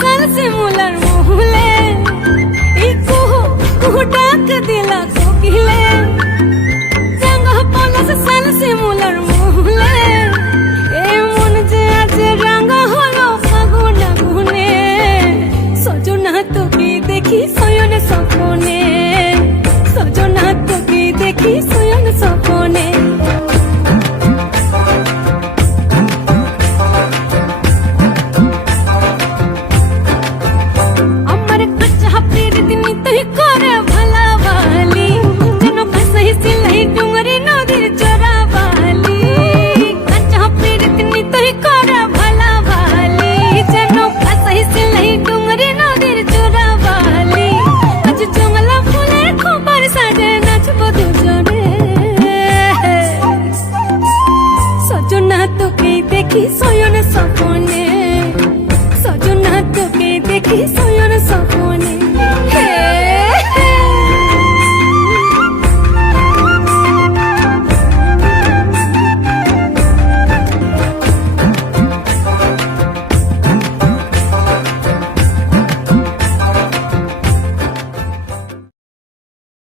साल से मुलर मोहले कुहू कुहू डाक दिला कोकिले रंग पलस साल से मुलर मोहले मन जे आज रंग हलो फागुन गुने सजना তোকে দেখি শয়ন স্বপ্নে সজনা তোকে দেখি শয়ন স্বপ্নে দেখি শয়ন স্বপ্নে